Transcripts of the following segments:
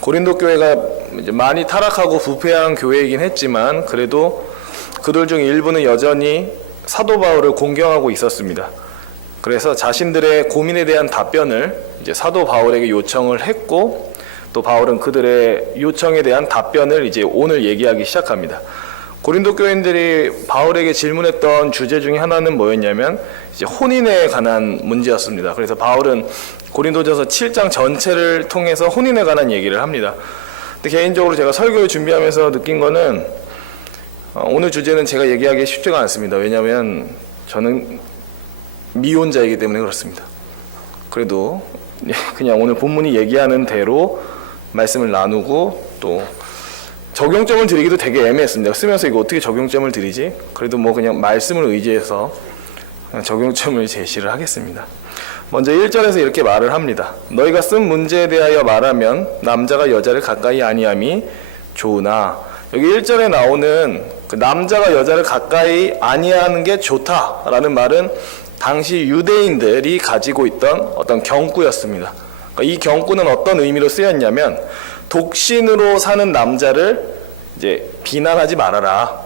고린도 교회가 이제 많이 타락하고 부패한 교회이긴 했지만 그래도 그들 중 일부는 여전히 사도 바울을 공경하고 있었습니다. 그래서 자신들의 고민에 대한 답변을 이제 사도 바울에게 요청을 했고, 또 바울은 그들의 요청에 대한 답변을 이제 오늘 얘기하기 시작합니다. 고린도 교인들이 바울에게 질문했던 주제 중에 하나는 뭐였냐면 이제 혼인에 관한 문제였습니다. 그래서 바울은 고린도전서 7장 전체를 통해서 혼인에 관한 얘기를 합니다. 근데 개인적으로 제가 설교를 준비하면서 느낀 거는 오늘 주제는 제가 얘기하기 쉽지가 않습니다. 왜냐하면 저는 미혼자이기 때문에 그렇습니다. 그래도 그냥 오늘 본문이 얘기하는 대로 말씀을 나누고 또 적용점을 드리기도 되게 애매했습니다. 쓰면서 이거 어떻게 적용점을 드리지? 그래도 뭐 그냥 말씀을 의지해서 적용점을 제시를 하겠습니다. 먼저 1절에서 이렇게 말을 합니다. 너희가 쓴 문제에 대하여 말하면 남자가 여자를 가까이 아니함이 좋으나, 여기 1절에 나오는 그 남자가 여자를 가까이 아니하는 게 좋다라는 말은 당시 유대인들이 가지고 있던 어떤 경구였습니다. 그러니까 이 경구는 어떤 의미로 쓰였냐면 독신으로 사는 남자를 이제 비난하지 말아라.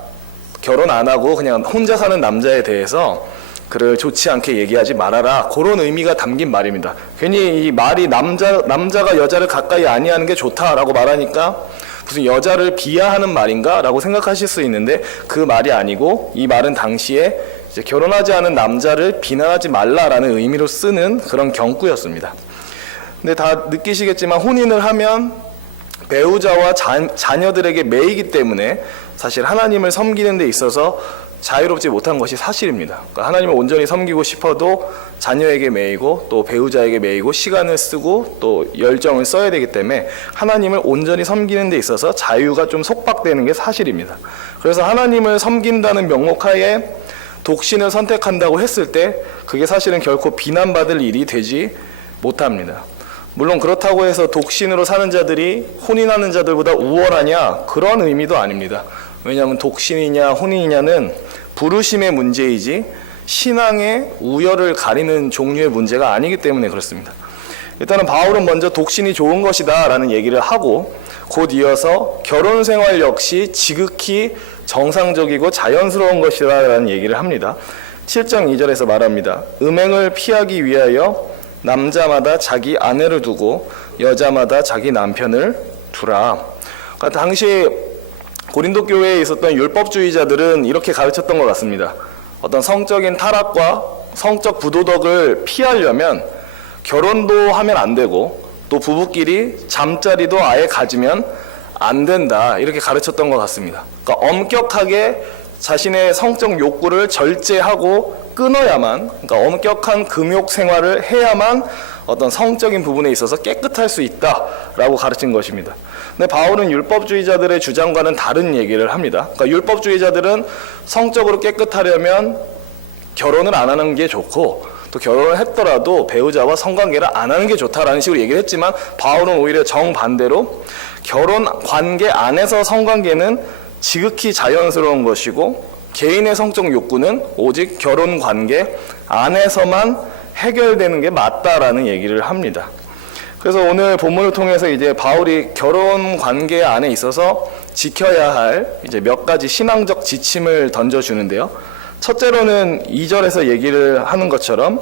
결혼 안 하고 그냥 혼자 사는 남자에 대해서 그를 좋지 않게 얘기하지 말아라. 그런 의미가 담긴 말입니다. 괜히 이 말이 남자가 여자를 가까이 아니하는 게 좋다라고 말하니까 무슨 여자를 비하하는 말인가? 라고 생각하실 수 있는데 그 말이 아니고 이 말은 당시에 이제 결혼하지 않은 남자를 비난하지 말라라는 의미로 쓰는 그런 경구였습니다. 근데 다 느끼시겠지만 혼인을 하면 배우자와 자녀들에게 매이기 때문에 사실 하나님을 섬기는 데 있어서 자유롭지 못한 것이 사실입니다. 그러니까 하나님을 온전히 섬기고 싶어도 자녀에게 매이고 또 배우자에게 매이고 시간을 쓰고 또 열정을 써야 되기 때문에 하나님을 온전히 섬기는 데 있어서 자유가 좀 속박되는 게 사실입니다. 그래서 하나님을 섬긴다는 명목하에 독신을 선택한다고 했을 때 그게 사실은 결코 비난받을 일이 되지 못합니다. 물론 그렇다고 해서 독신으로 사는 자들이 혼인하는 자들보다 우월하냐? 그런 의미도 아닙니다. 왜냐하면 독신이냐 혼인이냐는 부르심의 문제이지 신앙의 우열을 가리는 종류의 문제가 아니기 때문에 그렇습니다. 일단은 바울은 먼저 독신이 좋은 것이다 라는 얘기를 하고 곧 이어서 결혼 생활 역시 지극히 정상적이고 자연스러운 것이다 라는 얘기를 합니다. 7장 2절에서 말합니다. 음행을 피하기 위하여 남자마다 자기 아내를 두고 여자마다 자기 남편을 두라. 그러니까 당시 고린도 교회에 있었던 율법주의자들은 이렇게 가르쳤던 것 같습니다. 어떤 성적인 타락과 성적 부도덕을 피하려면 결혼도 하면 안 되고 또 부부끼리 잠자리도 아예 가지면 안 된다, 이렇게 가르쳤던 것 같습니다. 그러니까 엄격하게 자신의 성적 욕구를 절제하고 끊어야만, 그러니까 엄격한 금욕 생활을 해야만 어떤 성적인 부분에 있어서 깨끗할 수 있다라고 가르친 것입니다. 근데 바울은 율법주의자들의 주장과는 다른 얘기를 합니다. 그러니까 율법주의자들은 성적으로 깨끗하려면 결혼을 안 하는 게 좋고 또 결혼을 했더라도 배우자와 성관계를 안 하는 게 좋다라는 식으로 얘기를 했지만 바울은 오히려 정반대로 결혼 관계 안에서 성관계는 지극히 자연스러운 것이고 개인의 성적 욕구는 오직 결혼 관계 안에서만 해결되는 게 맞다라는 얘기를 합니다. 그래서 오늘 본문을 통해서 이제 바울이 결혼 관계 안에 있어서 지켜야 할 이제 몇 가지 신앙적 지침을 던져주는데요. 첫째로는 2절에서 얘기를 하는 것처럼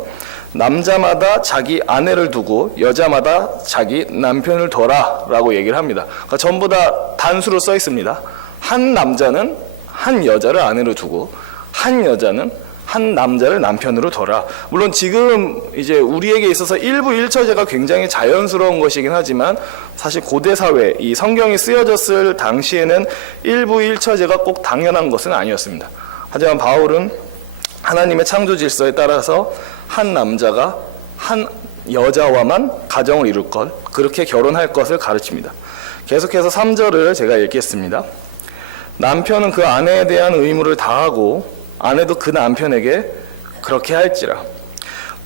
남자마다 자기 아내를 두고 여자마다 자기 남편을 둬라 라고 얘기를 합니다. 그러니까 전부 다 단수로 써 있습니다. 한 남자는 한 여자를 아내로 두고 한 여자는 한 남자를 남편으로 둬라. 물론 지금 이제 우리에게 있어서 일부 일처제가 굉장히 자연스러운 것이긴 하지만 사실 고대 사회, 이 성경이 쓰여졌을 당시에는 일부 일처제가 꼭 당연한 것은 아니었습니다. 하지만 바울은 하나님의 창조 질서에 따라서 한 남자가 한 여자와만 가정을 이룰 것, 그렇게 결혼할 것을 가르칩니다. 계속해서 3절을 제가 읽겠습니다. 남편은 그 아내에 대한 의무를 다하고 아내도 그 남편에게 그렇게 할지라.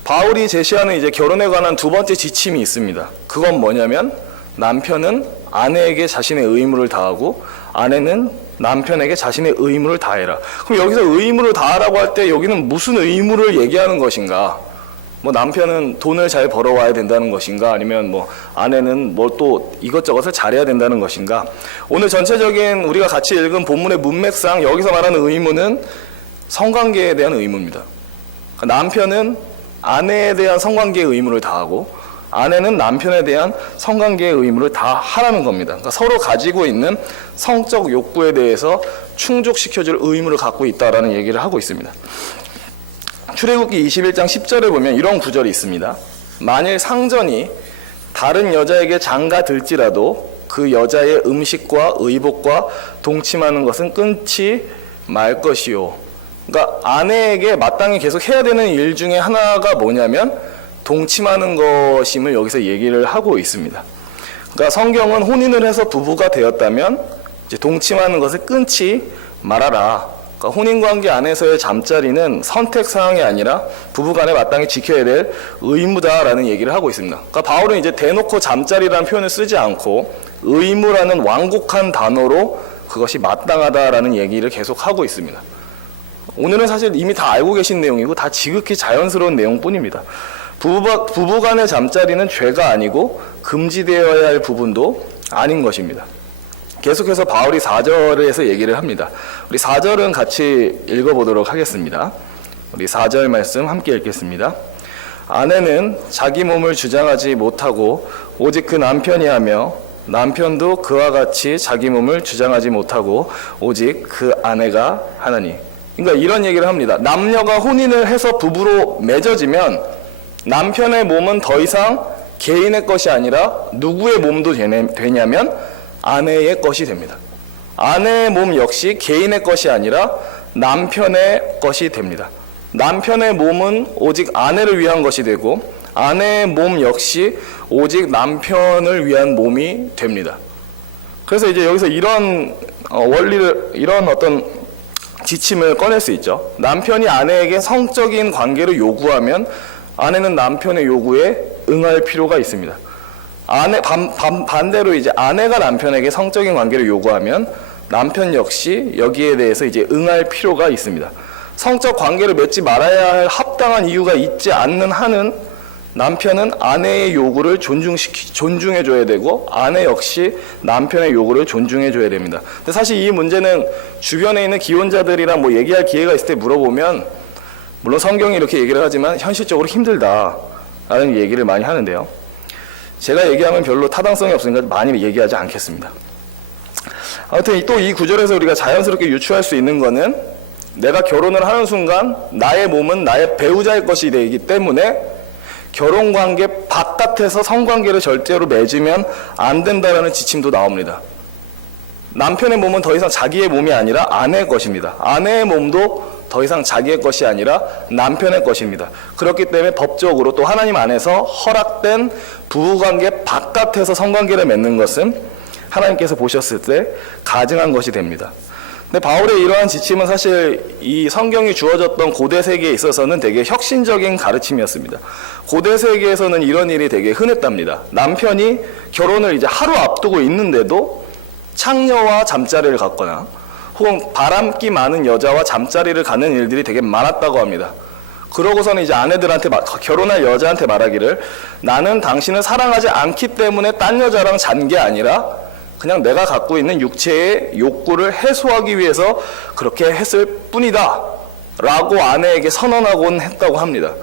바울이 제시하는 이제 결혼에 관한 두 번째 지침이 있습니다. 그건 뭐냐면 남편은 아내에게 자신의 의무를 다하고 아내는 남편에게 자신의 의무를 다해라. 그럼 여기서 의무를 다하라고 할 때 여기는 무슨 의무를 얘기하는 것인가? 뭐 남편은 돈을 잘 벌어와야 된다는 것인가, 아니면 뭐 아내는 뭐 또 이것저것을 잘해야 된다는 것인가. 오늘 전체적인 우리가 같이 읽은 본문의 문맥상 여기서 말하는 의무는 성관계에 대한 의무입니다. 남편은 아내에 대한 성관계의 의무를 다하고 아내는 남편에 대한 성관계의 의무를 다 하라는 겁니다. 그러니까 서로 가지고 있는 성적 욕구에 대해서 충족시켜줄 의무를 갖고 있다라는 얘기를 하고 있습니다. 출애굽기 21장 10절에 보면 이런 구절이 있습니다. 만일 상전이 다른 여자에게 장가들지라도 그 여자의 음식과 의복과 동침하는 것은 끊지 말 것이요. 그러니까 아내에게 마땅히 계속 해야 되는 일 중에 하나가 뭐냐면 동침하는 것임을 여기서 얘기를 하고 있습니다. 그러니까 성경은 혼인을 해서 부부가 되었다면 이제 동침하는 것을 끊지 말아라. 그러니까 혼인관계 안에서의 잠자리는 선택사항이 아니라 부부간에 마땅히 지켜야 될 의무다라는 얘기를 하고 있습니다. 그러니까 바울은 이제 대놓고 잠자리라는 표현을 쓰지 않고 의무라는 완곡한 단어로 그것이 마땅하다라는 얘기를 계속 하고 있습니다. 오늘은 사실 이미 다 알고 계신 내용이고 다 지극히 자연스러운 내용뿐입니다. 부부간의 잠자리는 죄가 아니고 금지되어야 할 부분도 아닌 것입니다. 계속해서 바울이 4절에서 얘기를 합니다. 우리 4절은 같이 읽어보도록 하겠습니다. 우리 4절 말씀 함께 읽겠습니다. 아내는 자기 몸을 주장하지 못하고 오직 그 남편이 하며 남편도 그와 같이 자기 몸을 주장하지 못하고 오직 그 아내가 하나니. 그러니까 이런 얘기를 합니다. 남녀가 혼인을 해서 부부로 맺어지면 남편의 몸은 더 이상 개인의 것이 아니라 누구의 몸도 되냐면 아내의 것이 됩니다. 아내의 몸 역시 개인의 것이 아니라 남편의 것이 됩니다. 남편의 몸은 오직 아내를 위한 것이 되고 아내의 몸 역시 오직 남편을 위한 몸이 됩니다. 그래서 이제 여기서 이런 원리를, 이런 어떤 지침을 꺼낼 수 있죠. 남편이 아내에게 성적인 관계를 요구하면 아내는 남편의 요구에 응할 필요가 있습니다. 반대로 이제 아내가 남편에게 성적인 관계를 요구하면 남편 역시 여기에 대해서 이제 응할 필요가 있습니다. 성적 관계를 맺지 말아야 할 합당한 이유가 있지 않는 한은 남편은 아내의 요구를 존중해줘야 되고 아내 역시 남편의 요구를 존중해줘야 됩니다. 근데 사실 이 문제는 주변에 있는 기혼자들이랑 뭐 얘기할 기회가 있을 때 물어보면 물론 성경이 이렇게 얘기를 하지만 현실적으로 힘들다라는 얘기를 많이 하는데요. 제가 얘기하면 별로 타당성이 없으니까 많이 얘기하지 않겠습니다. 아무튼 또 이 구절에서 우리가 자연스럽게 유추할 수 있는 거는 내가 결혼을 하는 순간 나의 몸은 나의 배우자의 것이 되기 때문에 결혼관계 바깥에서 성관계를 절대로 맺으면 안 된다라는 지침도 나옵니다. 남편의 몸은 더 이상 자기의 몸이 아니라 아내의 것입니다. 아내의 몸도 더 이상 자기의 것이 아니라 남편의 것입니다. 그렇기 때문에 법적으로 또 하나님 안에서 허락된 부부관계 바깥에서 성관계를 맺는 것은 하나님께서 보셨을 때 가증한 것이 됩니다. 근데 바울의 이러한 지침은 사실 이 성경이 주어졌던 고대 세계에 있어서는 되게 혁신적인 가르침이었습니다. 고대 세계에서는 이런 일이 되게 흔했답니다. 남편이 결혼을 이제 하루 앞두고 있는데도 창녀와 잠자리를 갖거나 혹은 바람기 많은 여자와 잠자리를 가는 일들이 되게 많았다고 합니다. 그러고서는 이제 아내들한테 결혼할 여자한테 말하기를 나는 당신을 사랑하지 않기 때문에 딴 여자랑 잔 게 아니라 그냥 내가 갖고 있는 육체의 욕구를 해소하기 위해서 그렇게 했을 뿐이다 라고 아내에게 선언하곤 했다고 합니다.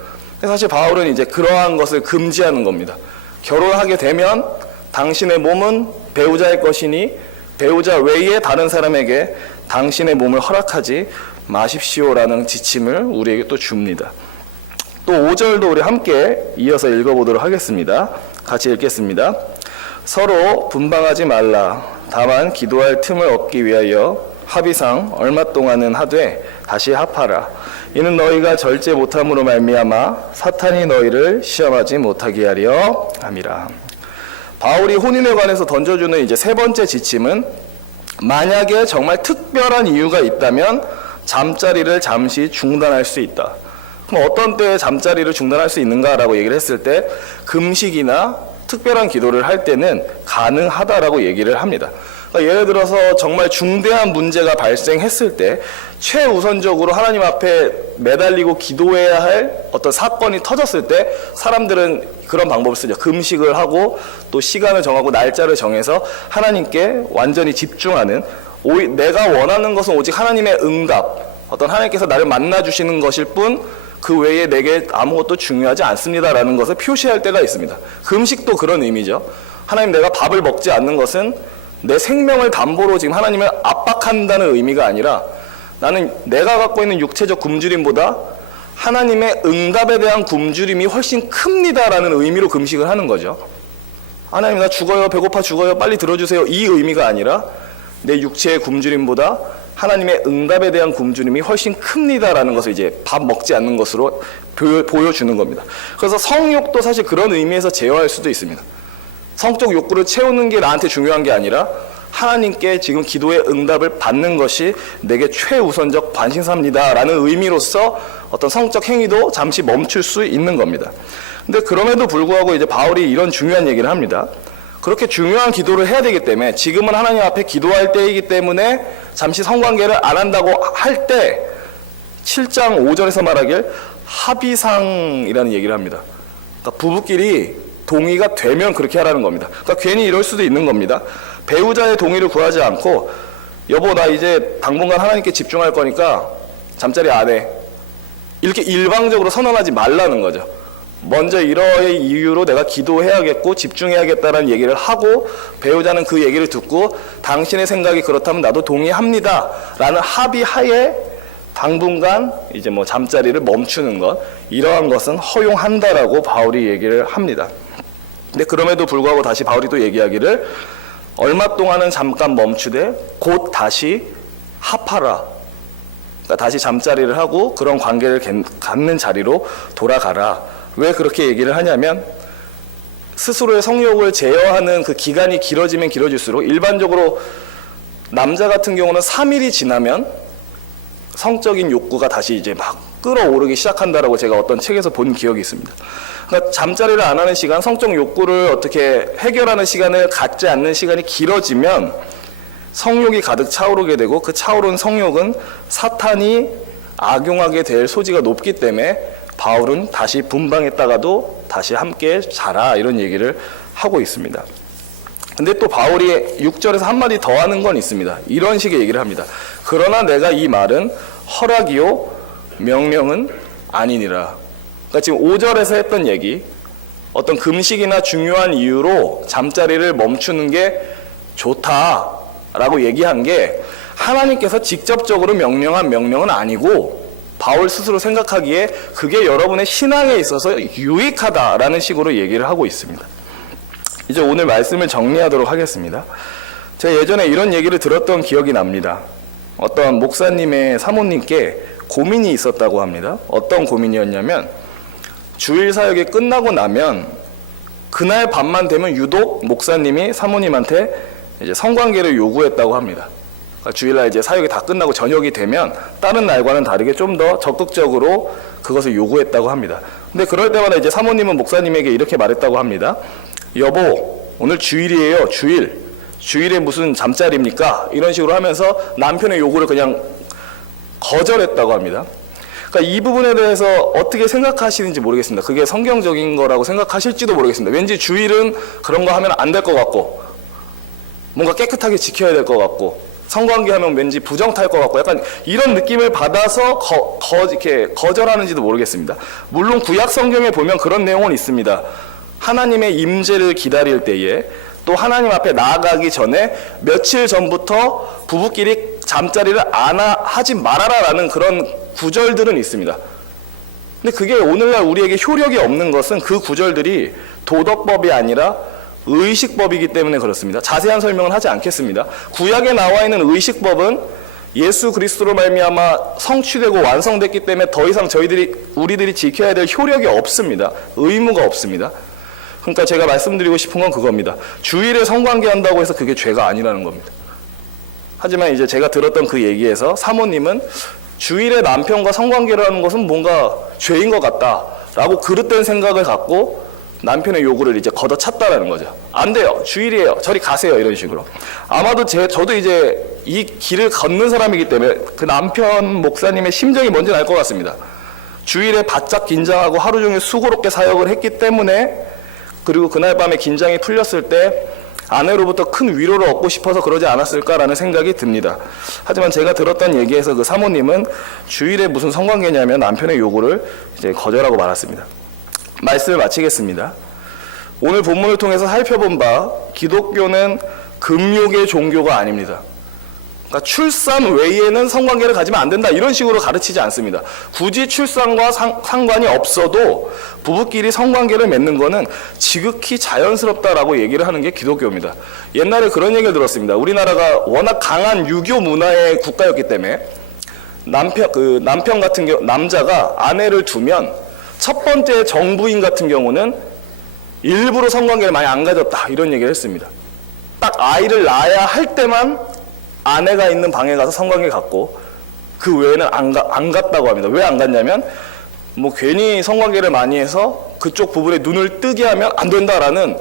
사실 바울은 이제 그러한 것을 금지하는 겁니다. 결혼하게 되면 당신의 몸은 배우자의 것이니 배우자 외에 다른 사람에게 당신의 몸을 허락하지 마십시오라는 지침을 우리에게 또 줍니다. 또 5절도 우리 함께 이어서 읽어보도록 하겠습니다. 같이 읽겠습니다. 서로 분방하지 말라. 다만 기도할 틈을 얻기 위하여 합의상 얼마 동안은 하되 다시 합하라. 이는 너희가 절제 못함으로 말미암아 사탄이 너희를 시험하지 못하게 하려 함이라. 바울이 혼인에 관해서 던져주는 이제 세 번째 지침은 만약에 정말 특별한 이유가 있다면 잠자리를 잠시 중단할 수 있다. 그럼 어떤 때에 잠자리를 중단할 수 있는가라고 얘기를 했을 때 금식이나 특별한 기도를 할 때는 가능하다라고 얘기를 합니다. 그러니까 예를 들어서 정말 중대한 문제가 발생했을 때 최우선적으로 하나님 앞에 매달리고 기도해야 할 어떤 사건이 터졌을 때 사람들은 그런 방법을 쓰죠. 금식을 하고 또 시간을 정하고 날짜를 정해서 하나님께 완전히 집중하는, 내가 원하는 것은 오직 하나님의 응답, 어떤 하나님께서 나를 만나주시는 것일 뿐 그 외에 내게 아무것도 중요하지 않습니다라는 것을 표시할 때가 있습니다. 금식도 그런 의미죠. 하나님, 내가 밥을 먹지 않는 것은 내 생명을 담보로 지금 하나님을 압박한다는 의미가 아니라 나는 내가 갖고 있는 육체적 굶주림보다 하나님의 응답에 대한 굶주림이 훨씬 큽니다라는 의미로 금식을 하는 거죠. 하나님, 나 죽어요, 배고파 죽어요, 빨리 들어주세요, 이 의미가 아니라 내 육체의 굶주림보다 하나님의 응답에 대한 굶주림이 훨씬 큽니다라는 것을 이제 밥 먹지 않는 것으로 보여주는 겁니다. 그래서 성욕도 사실 그런 의미에서 제어할 수도 있습니다. 성적 욕구를 채우는 게 나한테 중요한 게 아니라 하나님께 지금 기도의 응답을 받는 것이 내게 최우선적 관심사입니다라는 의미로서 어떤 성적 행위도 잠시 멈출 수 있는 겁니다. 근데 그럼에도 불구하고 이제 바울이 이런 중요한 얘기를 합니다. 그렇게 중요한 기도를 해야 되기 때문에, 지금은 하나님 앞에 기도할 때이기 때문에 잠시 성관계를 안 한다고 할 때 7장 5절에서 말하길 합의상이라는 얘기를 합니다. 그러니까 부부끼리 동의가 되면 그렇게 하라는 겁니다. 그러니까 괜히 이럴 수도 있는 겁니다. 배우자의 동의를 구하지 않고 여보, 나 이제 당분간 하나님께 집중할 거니까 잠자리 안 해, 이렇게 일방적으로 선언하지 말라는 거죠. 먼저 이러의 이유로 내가 기도해야겠고 집중해야겠다는 얘기를 하고 배우자는 그 얘기를 듣고 당신의 생각이 그렇다면 나도 동의합니다 라는 합의하에 당분간 이제 뭐 잠자리를 멈추는 것, 이러한 것은 허용한다라고 바울이 얘기를 합니다. 근데 그럼에도 불구하고 다시 바울이 또 얘기하기를 얼마 동안은 잠깐 멈추되 곧 다시 합하라, 그러니까 다시 잠자리를 하고 그런 관계를 갖는 자리로 돌아가라. 왜 그렇게 얘기를 하냐면 스스로의 성욕을 제어하는 그 기간이 길어지면 길어질수록 일반적으로 남자 같은 경우는 3일이 지나면 성적인 욕구가 다시 이제 막 끌어오르기 시작한다라고 제가 어떤 책에서 본 기억이 있습니다. 그러니까 잠자리를 안 하는 시간, 성적 욕구를 어떻게 해결하는 시간을 갖지 않는 시간이 길어지면 성욕이 가득 차오르게 되고 그 차오른 성욕은 사탄이 악용하게 될 소지가 높기 때문에 바울은 다시 분방했다가도 다시 함께 자라, 이런 얘기를 하고 있습니다. 근데 또 바울이 6절에서 한마디 더 하는 건 있습니다. 이런 식의 얘기를 합니다. 그러나 내가 이 말은 허락이요 명령은 아니니라. 그러니까 지금 5절에서 했던 얘기, 어떤 금식이나 중요한 이유로 잠자리를 멈추는 게 좋다라고 얘기한 게 하나님께서 직접적으로 명령한 명령은 아니고 바울 스스로 생각하기에 그게 여러분의 신앙에 있어서 유익하다라는 식으로 얘기를 하고 있습니다. 이제 오늘 말씀을 정리하도록 하겠습니다. 제가 예전에 이런 얘기를 들었던 기억이 납니다. 어떤 목사님의 사모님께 고민이 있었다고 합니다. 어떤 고민이었냐면 주일 사역이 끝나고 나면 그날 밤만 되면 유독 목사님이 사모님한테 이제 성관계를 요구했다고 합니다. 주일날 이제 사역이 다 끝나고 저녁이 되면 다른 날과는 다르게 좀 더 적극적으로 그것을 요구했다고 합니다. 근데 그럴 때마다 이제 사모님은 목사님에게 이렇게 말했다고 합니다. 여보, 오늘 주일이에요. 주일에 무슨 잠자리입니까? 이런 식으로 하면서 남편의 요구를 그냥 거절했다고 합니다. 그러니까 이 부분에 대해서 어떻게 생각하시는지 모르겠습니다. 그게 성경적인 거라고 생각하실지도 모르겠습니다. 왠지 주일은 그런 거 하면 안 될 것 같고 뭔가 깨끗하게 지켜야 될 것 같고 성관계하면 왠지 부정 탈 것 같고 약간 이런 느낌을 받아서 이렇게 거절하는지도 모르겠습니다. 물론 구약 성경에 보면 그런 내용은 있습니다. 하나님의 임재를 기다릴 때에 또 하나님 앞에 나아가기 전에 며칠 전부터 부부끼리 잠자리를 하지 말아라라는 그런 구절들은 있습니다. 근데 그게 오늘날 우리에게 효력이 없는 것은 그 구절들이 도덕법이 아니라 의식법이기 때문에 그렇습니다. 자세한 설명은 하지 않겠습니다. 구약에 나와 있는 의식법은 예수 그리스도로 말미암아 성취되고 완성됐기 때문에 더 이상 우리들이 지켜야 될 효력이 없습니다. 의무가 없습니다. 그러니까 제가 말씀드리고 싶은 건 그겁니다. 주일에 성관계 한다고 해서 그게 죄가 아니라는 겁니다. 하지만 이제 제가 들었던 그 얘기에서 사모님은 주일에 남편과 성관계를 하는 것은 뭔가 죄인 것 같다라고 그릇된 생각을 갖고 남편의 요구를 이제 걷어찼다라는 거죠. 안 돼요. 주일이에요. 저리 가세요. 이런 식으로. 아마도 저도 이제 이 길을 걷는 사람이기 때문에 그 남편 목사님의 심정이 뭔지는 알 것 같습니다. 주일에 바짝 긴장하고 하루 종일 수고롭게 사역을 했기 때문에, 그리고 그날 밤에 긴장이 풀렸을 때 아내로부터 큰 위로를 얻고 싶어서 그러지 않았을까라는 생각이 듭니다. 하지만 제가 들었던 얘기에서 그 사모님은 주일에 무슨 성관계냐면 남편의 요구를 이제 거절하고 말았습니다. 말씀을 마치겠습니다. 오늘 본문을 통해서 살펴본 바 기독교는 금욕의 종교가 아닙니다. 그러니까 출산 외에는 성관계를 가지면 안 된다 이런 식으로 가르치지 않습니다. 굳이 출산과 상관이 없어도 부부끼리 성관계를 맺는 것은 지극히 자연스럽다라고 얘기를 하는 게 기독교입니다. 옛날에 그런 얘기를 들었습니다. 우리나라가 워낙 강한 유교 문화의 국가였기 때문에 남편 같은 경우 남자가 아내를 두면 첫 번째 정부인 같은 경우는 일부러 성관계를 많이 안 가졌다 이런 얘기를 했습니다. 딱 아이를 낳아야 할 때만 아내가 있는 방에 가서 성관계 갖고 그 외에는 안 갔다고 합니다. 왜 안 갔냐면 뭐 괜히 성관계를 많이 해서 그쪽 부분에 눈을 뜨게 하면 안 된다라는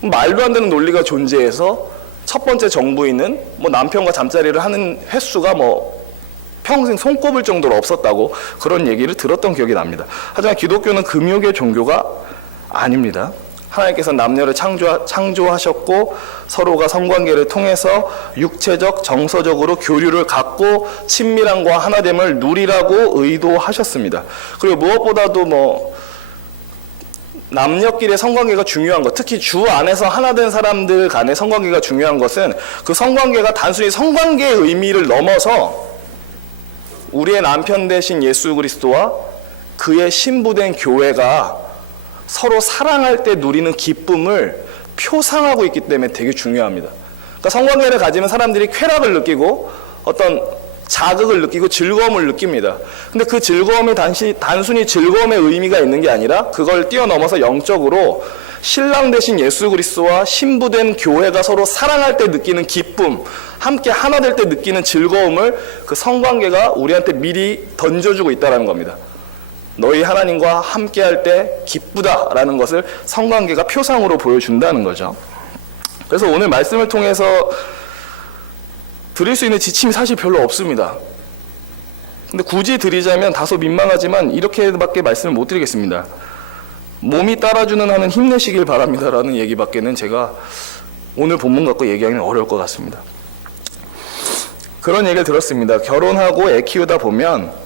말도 안 되는 논리가 존재해서 첫 번째 정부인은 뭐 남편과 잠자리를 하는 횟수가 뭐 평생 손꼽을 정도로 없었다고 그런 얘기를 들었던 기억이 납니다. 하지만 기독교는 금욕의 종교가 아닙니다. 하나님께서 남녀를 창조하셨고 서로가 성관계를 통해서 육체적, 정서적으로 교류를 갖고 친밀함과 하나됨을 누리라고 의도하셨습니다. 그리고 무엇보다도 뭐 남녀끼리의 성관계가 중요한 것, 특히 주 안에서 하나된 사람들 간의 성관계가 중요한 것은 그 성관계가 단순히 성관계의 의미를 넘어서 우리의 남편 되신 예수 그리스도와 그의 신부된 교회가 서로 사랑할 때 누리는 기쁨을 표상하고 있기 때문에 되게 중요합니다. 그러니까 성관계를 가지면 사람들이 쾌락을 느끼고 어떤 자극을 느끼고 즐거움을 느낍니다. 근데 그 즐거움이 단순히 즐거움의 의미가 있는 게 아니라 그걸 뛰어넘어서 영적으로 신랑 되신 예수 그리스도와 신부된 교회가 서로 사랑할 때 느끼는 기쁨, 함께 하나 될 때 느끼는 즐거움을 그 성관계가 우리한테 미리 던져주고 있다는 겁니다. 너희 하나님과 함께할 때 기쁘다라는 것을 성관계가 표상으로 보여준다는 거죠. 그래서 오늘 말씀을 통해서 드릴 수 있는 지침이 사실 별로 없습니다. 근데 굳이 드리자면 다소 민망하지만 이렇게밖에 말씀을 못 드리겠습니다. 몸이 따라주는 한은 힘내시길 바랍니다라는 얘기밖에는 제가 오늘 본문 갖고 얘기하기는 어려울 것 같습니다. 그런 얘기를 들었습니다. 결혼하고 애 키우다 보면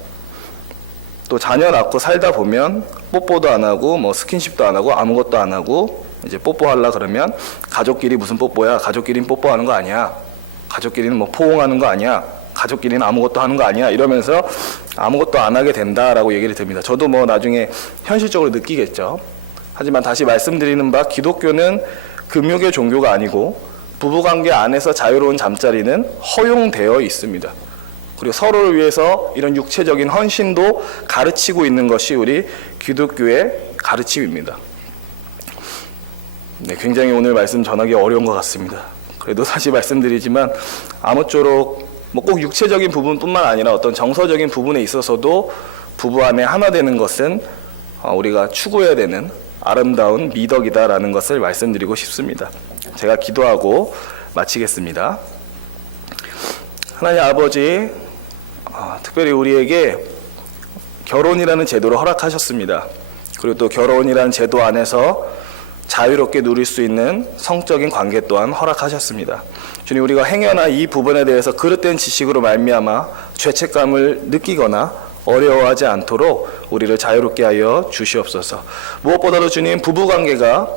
또 자녀 낳고 살다 보면 뽀뽀도 안 하고 뭐 스킨십도 안 하고 아무것도 안 하고 이제 뽀뽀하려 그러면 가족끼리 무슨 뽀뽀야? 가족끼리는 뽀뽀하는 거 아니야. 가족끼리는 뭐 포옹하는 거 아니야. 가족끼리는 아무것도 하는 거 아니야. 이러면서 아무것도 안 하게 된다라고 얘기를 듭니다. 저도 뭐 나중에 현실적으로 느끼겠죠. 하지만 다시 말씀드리는 바 기독교는 금욕의 종교가 아니고 부부관계 안에서 자유로운 잠자리는 허용되어 있습니다. 그리고 서로를 위해서 이런 육체적인 헌신도 가르치고 있는 것이 우리 기독교의 가르침입니다. 네, 굉장히 오늘 말씀 전하기 어려운 것 같습니다. 그래도 다시 말씀드리지만 아무쪼록 뭐 꼭 육체적인 부분뿐만 아니라 어떤 정서적인 부분에 있어서도 부부 안에 하나 되는 것은 우리가 추구해야 되는 아름다운 미덕이다라는 것을 말씀드리고 싶습니다. 제가 기도하고 마치겠습니다. 하나님 아버지, 특별히 우리에게 결혼이라는 제도를 허락하셨습니다. 그리고 또 결혼이라는 제도 안에서 자유롭게 누릴 수 있는 성적인 관계 또한 허락하셨습니다. 주님, 우리가 행여나 이 부분에 대해서 그릇된 지식으로 말미암아 죄책감을 느끼거나 어려워하지 않도록 우리를 자유롭게 하여 주시옵소서. 무엇보다도 주님, 부부관계가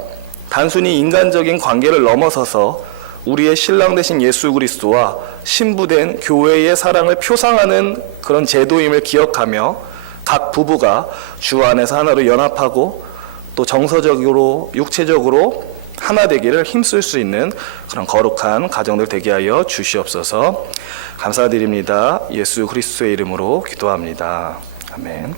단순히 인간적인 관계를 넘어서서 우리의 신랑 되신 예수 그리스도와 신부된 교회의 사랑을 표상하는 그런 제도임을 기억하며 각 부부가 주 안에서 하나로 연합하고 또 정서적으로 육체적으로 하나 되기를 힘쓸 수 있는 그런 거룩한 가정들 되게 하여 주시옵소서. 감사드립니다. 예수 그리스도의 이름으로 기도합니다. 아멘.